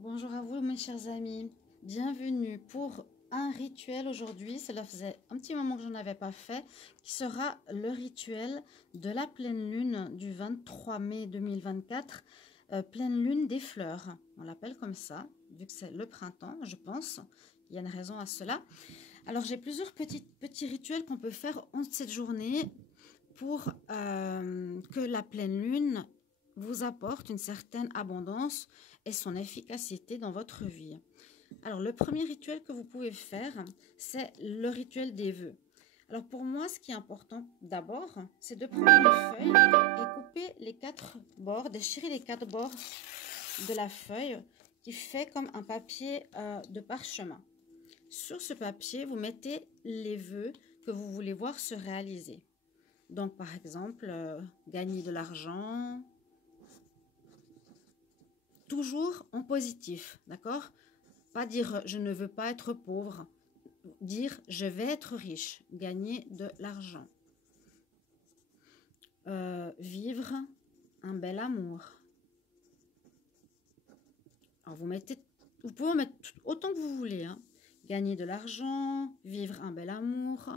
Bonjour à vous mes chers amis, bienvenue pour un rituel aujourd'hui, cela faisait un petit moment que je n'en avais pas fait, qui sera le rituel de la pleine lune du 23 mai 2024, pleine lune des fleurs, on l'appelle comme ça, vu que c'est le printemps je pense, il y a une raison à cela. Alors j'ai plusieurs petits rituels qu'on peut faire en cette journée pour que la pleine lune vous apporte une certaine abondance et son efficacité dans votre vie. Alors, le premier rituel que vous pouvez faire, c'est le rituel des vœux. Alors, pour moi, ce qui est important d'abord, c'est de prendre une feuille et couper les 4 bords, déchirer les 4 bords de la feuille qui fait comme un papier de parchemin. Sur ce papier, vous mettez les vœux que vous voulez voir se réaliser. Donc, par exemple, gagner de l'argent, toujours en positif, d'accord? Pas dire je ne veux pas être pauvre, dire je vais être riche, gagner de l'argent. Vivre un bel amour. Alors vous pouvez en mettre autant que vous voulez, hein. Gagner de l'argent, vivre un bel amour.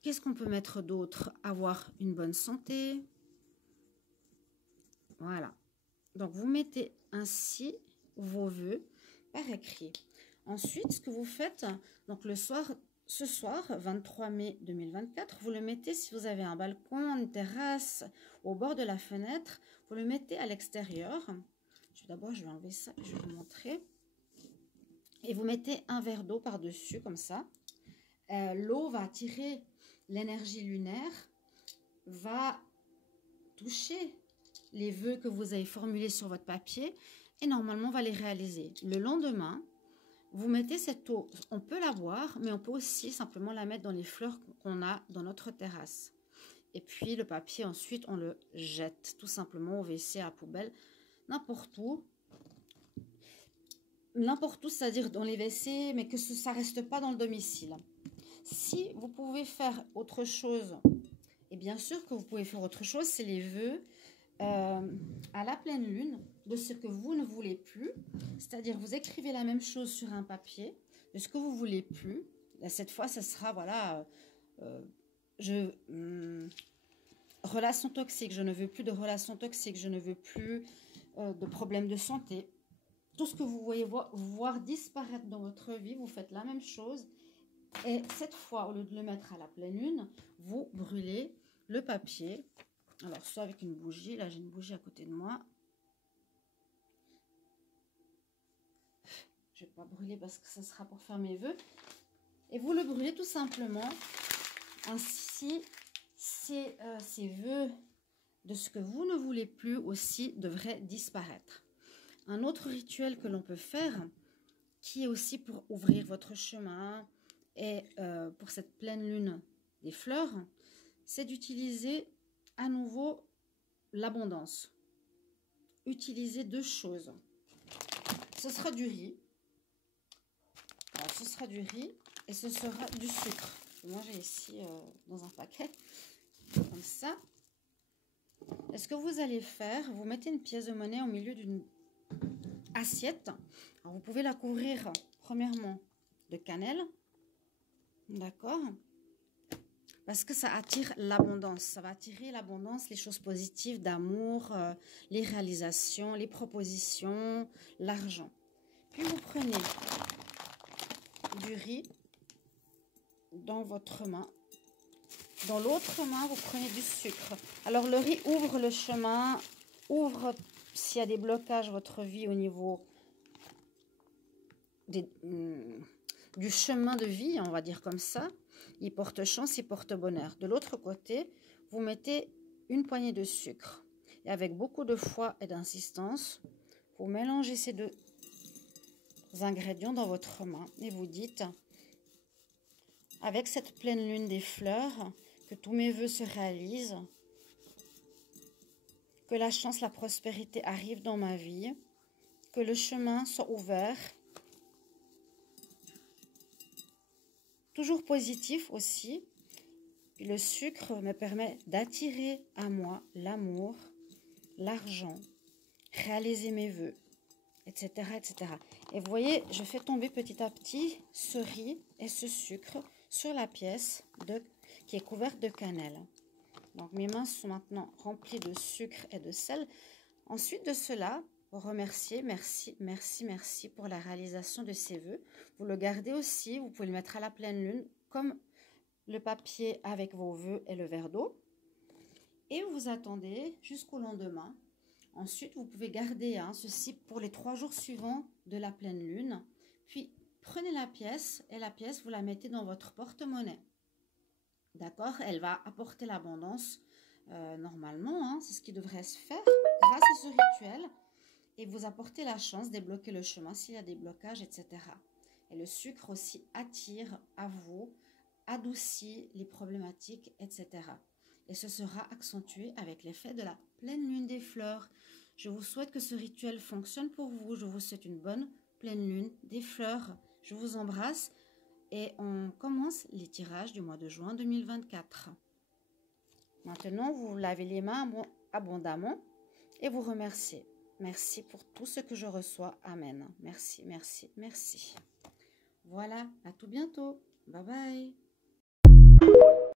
Qu'est-ce qu'on peut mettre d'autre? Avoir une bonne santé. Voilà. Donc, vous mettez ainsi vos vœux par écrit. Ensuite, ce que vous faites, donc ce soir, 23 mai 2024, vous le mettez, si vous avez un balcon, une terrasse, au bord de la fenêtre, vous le mettez à l'extérieur. D'abord, je vais enlever ça et je vais vous montrer. Et vous mettez un verre d'eau par-dessus, comme ça. L'eau va attirer l'énergie lunaire, va toucher les vœux que vous avez formulés sur votre papier et normalement on va les réaliser. Le lendemain, vous mettez cette eau, on peut la boire, mais on peut aussi simplement la mettre dans les fleurs qu'on a dans notre terrasse. Et puis le papier, ensuite, on le jette tout simplement au WC, à la poubelle, n'importe où. N'importe où, c'est-à-dire dans les WC, mais que ça ne reste pas dans le domicile. Si vous pouvez faire autre chose, et bien sûr que vous pouvez faire autre chose, c'est les vœux à la pleine lune de ce que vous ne voulez plus, c'est-à-dire vous écrivez la même chose sur un papier de ce que vous voulez plus. Et cette fois, ce sera voilà, relations toxiques, je ne veux plus de relations toxiques, je ne veux plus de problèmes de santé. Tout ce que vous voyez voir disparaître dans votre vie, vous faites la même chose. Et cette fois, au lieu de le mettre à la pleine lune, vous brûlez le papier. Alors, soit avec une bougie. Là, j'ai une bougie à côté de moi. Je ne vais pas brûler parce que ce sera pour faire mes vœux. Et vous le brûlez tout simplement. Ainsi, ces vœux de ce que vous ne voulez plus aussi devraient disparaître. Un autre rituel que l'on peut faire, qui est aussi pour ouvrir votre chemin et pour cette pleine lune des fleurs, c'est d'utiliser à nouveau l'abondance. Utilisez 2 choses. Ce sera du riz. Alors, ce sera du riz et ce sera du sucre. Moi, j'ai ici dans un paquet, comme ça. Et ce que vous allez faire, vous mettez une pièce de monnaie au milieu d'une assiette. Alors, vous pouvez la couvrir premièrement de cannelle. D'accord? Parce que ça attire l'abondance. Ça va attirer l'abondance, les choses positives d'amour, les réalisations, les propositions, l'argent. Puis vous prenez du riz dans votre main. Dans l'autre main, vous prenez du sucre. Alors le riz ouvre le chemin, ouvre s'il y a des blocages dans votre vie au niveau du chemin de vie, on va dire comme ça. Il porte chance, il porte bonheur. De l'autre côté, vous mettez une poignée de sucre. Et avec beaucoup de foi et d'insistance, vous mélangez ces 2 ingrédients dans votre main. Et vous dites, avec cette pleine lune des fleurs, que tous mes vœux se réalisent, que la chance, la prospérité arrive dans ma vie, que le chemin soit ouvert, toujours positif aussi. Puis le sucre me permet d'attirer à moi l'amour, l'argent, réaliser mes vœux, etc., etc. Et vous voyez, je fais tomber petit à petit ce riz et ce sucre sur la pièce qui est couverte de cannelle. Donc mes mains sont maintenant remplies de sucre et de sel. Ensuite de cela, pour remercier, merci, merci, merci pour la réalisation de ces vœux. Vous le gardez aussi, vous pouvez le mettre à la pleine lune, comme le papier avec vos vœux et le verre d'eau. Et vous attendez jusqu'au lendemain. Ensuite, vous pouvez garder ceci pour les 3 jours suivants de la pleine lune. Puis, prenez la pièce et la pièce, vous la mettez dans votre porte-monnaie. D'accord? Elle va apporter l'abondance normalement. C'est ce qui devrait se faire grâce à ce rituel. Et vous apporter la chance, débloquer le chemin s'il y a des blocages, etc. Et le sucre aussi attire à vous, adoucit les problématiques, etc. Et ce sera accentué avec l'effet de la pleine lune des fleurs. Je vous souhaite que ce rituel fonctionne pour vous. Je vous souhaite une bonne pleine lune des fleurs. Je vous embrasse et on commence les tirages du mois de juin 2024. Maintenant, vous lavez les mains abondamment et vous remerciez. Merci pour tout ce que je reçois. Amen. Merci, merci, merci. Voilà, à tout bientôt. Bye bye.